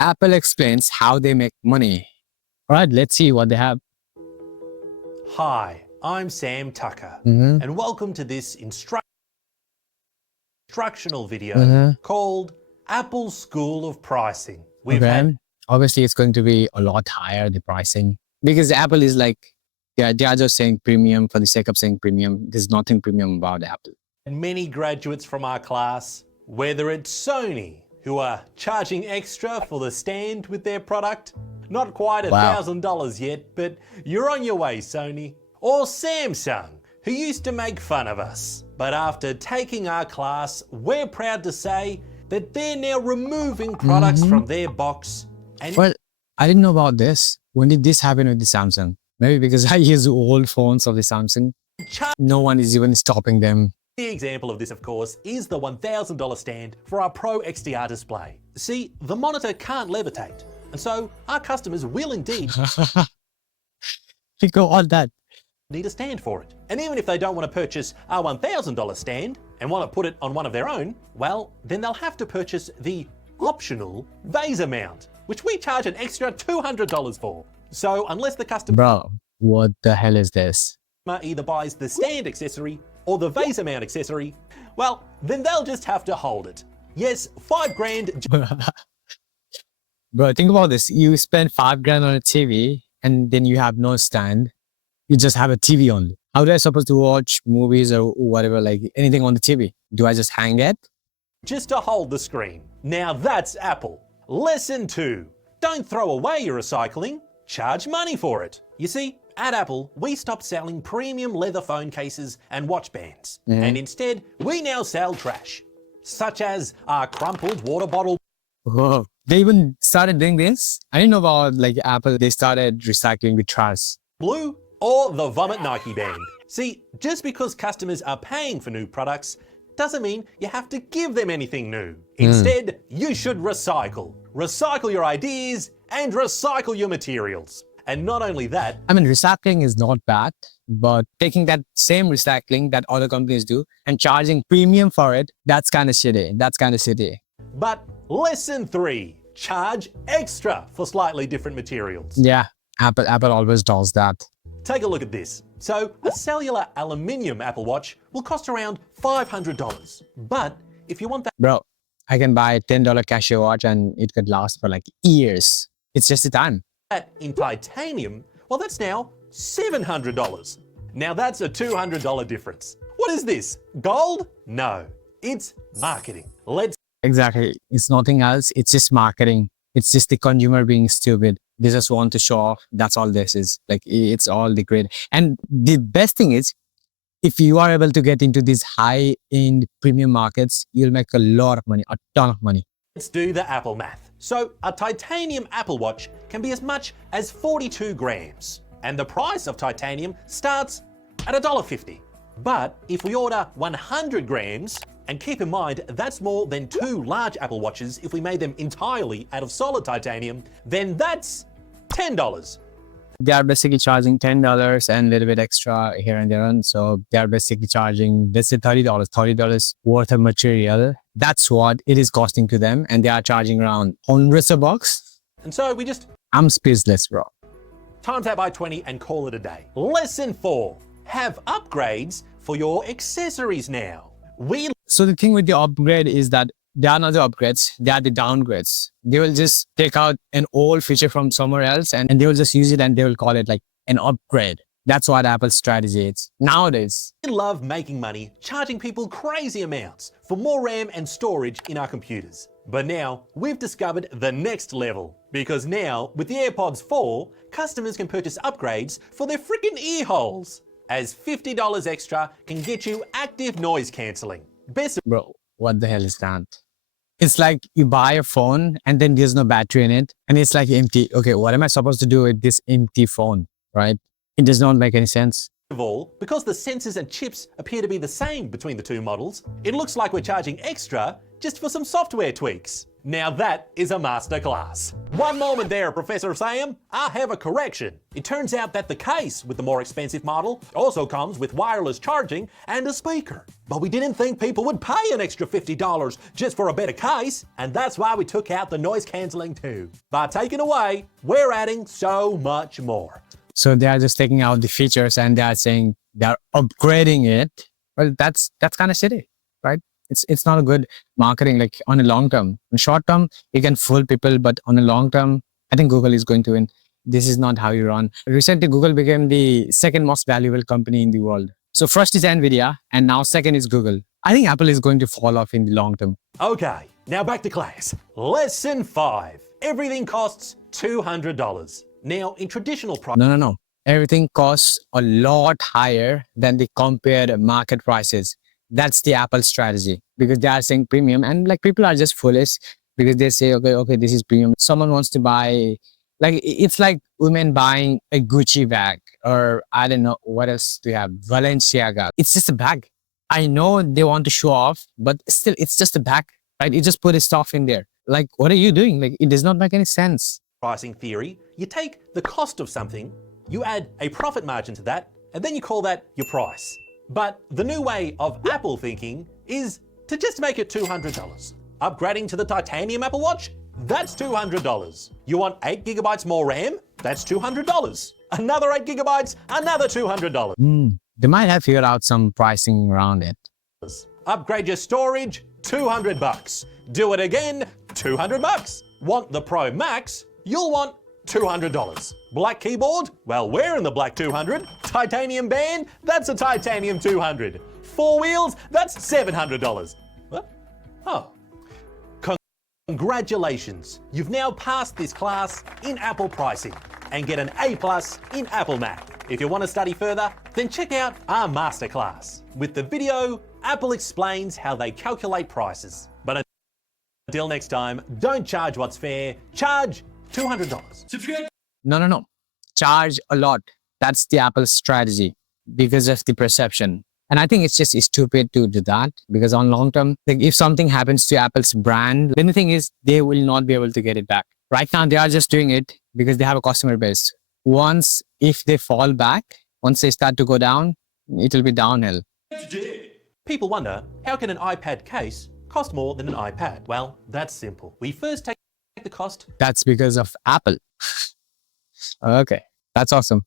Apple explains how they make money. All right, let's see what they have. Hi, I'm Sam Tucker, Mhm. and welcome to this instructional video called Apple School of Pricing. Obviously, it's going to be a lot higher, the pricing, because Apple is like, they are just saying premium for the sake of saying premium. There's nothing premium about Apple. And many graduates from our class, whether it's Sony, who are charging extra for the stand with their product, not quite $1,000 yet, but you're on your way, Sony. Or Samsung, who used to make fun of us. But after taking our class, we're proud to say that they're now removing products from their box. And Well, I didn't know about this. When did this happen with the Samsung? Maybe because I use old phones of the Samsung. No one is even stopping them. the example of this, of course, is the $1,000 stand for our Pro XDR display. See, the monitor can't levitate, and so our customers will indeed Think of all that. need a stand for it. And even if they don't want to purchase our $1,000 stand and want to put it on one of their own, well, then they'll have to purchase the optional VESA mount, which we charge an extra $200 for. So unless the customer Bro, what the hell is this? either buys the stand accessory or the VESA mount accessory, well, then they'll just have to hold it. Yes, $5,000 Bro, think about this. You spend $5,000 on a TV and then you have no stand. You just have a TV only. How do I supposed to watch movies or whatever, like anything on the TV? Do I just hang it? just to hold the screen. Now that's Apple. Lesson 2. Don't throw away your recycling, charge money for it. You see, at Apple, we stopped selling premium leather phone cases and watch bands. And instead, we now sell trash, such as our crumpled water bottle. Whoa. They even started doing this? I didn't know about like Apple. They started recycling the trash. Blue, or the Vomit Nike band. See, just because customers are paying for new products doesn't mean you have to give them anything new. Instead, you should recycle. Recycle your ideas and recycle your materials. And not only that, I mean, recycling is not bad, but taking that same recycling that other companies do and charging premium for it, that's kind of shitty. That's kind of shitty. but lesson 3, charge extra for slightly different materials. Yeah, Apple always does that. Take a look at this. So, a cellular aluminium Apple Watch will cost around $500. But if you want Bro, I can buy a $10 Casio watch and it could last for like years. It's just the time. that in titanium, well, that's now $700. Now that's a $200 difference. What is this? Gold? No, it's marketing. Let's Exactly. It's nothing else. It's just marketing. It's just the consumer being stupid. They just want to show off. That's all this is. Like, it's all the great. And the best thing is, if you are able to get into these high-end premium markets, you'll make a lot of money, a ton of money. do the Apple math. So, a titanium Apple Watch can be as much as 42 grams. And the price of titanium starts at $1.50. But if we order 100 grams, and keep in mind that's more than 2 large Apple Watches if we made them entirely out of solid titanium, then that's $10. They are basically charging $10 and a little bit extra here and there. And so they are basically charging, let's say $30 worth of material. That's what it is costing to them. And they are charging around hundreds of bucks. And so we just I'm speechless, bro. times that by 20 and call it a day. Lesson 4. Have upgrades for your accessories now. We So the thing with the upgrade is that they are not the upgrades, they are the downgrades. They will just take out an old feature from somewhere else and they will just use it and they will call it like an upgrade. That's what Apple's strategy is nowadays. love making money, charging people crazy amounts for more RAM and storage in our computers. But now we've discovered the next level. Because now, with the AirPods 4, customers can purchase upgrades for their freaking ear holes. As $50 extra can get you active noise cancelling. Best Bro, what the hell is that? It's like you buy a phone and then there's no battery in it and it's like empty. Okay, what am I supposed to do with this empty phone, right? It does not make any sense. of all, because the sensors and chips appear to be the same between the two models, it looks like we're charging extra just for some software tweaks. Now that is a masterclass. One moment there, Professor Sam. I have a correction. It turns out that the case with the more expensive model also comes with wireless charging and a speaker. But we didn't think people would pay an extra $50 just for a better case, and that's why we took out the noise cancelling too. By taking away, we're adding so much more. So they are just taking out the features and they are saying they're upgrading it. Well, that's kind of shitty, right? It's not a good marketing, like on a long term. In short term, you can fool people, but on a long term, I think Google is going to win. This is not how you run. Recently, Google became the second most valuable company in the world. So first is NVIDIA, and now second is Google. I think Apple is going to fall off in the long term. Okay, now back to class. Lesson 5. Everything costs $200. Now, in traditional price... No. Everything costs a lot higher than the compared market prices. That's the Apple strategy, because they are saying premium, and like people are just foolish because they say, okay, this is premium. Someone wants to buy, like, it's like women buying a Gucci bag, or I don't know what else do you have, Balenciaga. It's just a bag. I know they want to show off, but still it's just a bag, right? You just put a stuff in there. Like, what are you doing? Like, it does not make any sense. Pricing theory, you take the cost of something, you add a profit margin to that, and then you call that your price. But the new way of Apple thinking is to just make it $200. Upgrading to the titanium Apple Watch? That's $200. You want 8 gigabytes more RAM? That's $200. Another 8 gigabytes? Another $200. They might have figured out some pricing around it. Upgrade your storage? $200. Do it again? $200. Want the Pro Max? You'll want $200. Black keyboard? Well, we're in the black 200. Titanium band? That's a titanium 200. 4 wheels? That's $700. What? Oh. Congratulations. You've now passed this class in Apple pricing and get an A+ in Apple Math. If you want to study further, then check out our masterclass. With the video, Apple explains how they calculate prices. But until next time, don't charge what's fair, charge $200. No. Charge a lot. That's the Apple strategy because of the perception. And I think it's just stupid to do that, because on long term, like if something happens to Apple's brand, then the thing is they will not be able to get it back. Right now, they are just doing it because they have a customer base. Once, if they fall back, once they start to go down, it will be downhill. People wonder, how can an iPad case cost more than an iPad? Well, that's simple. We first take the cost. That's because of Apple. Okay, that's awesome.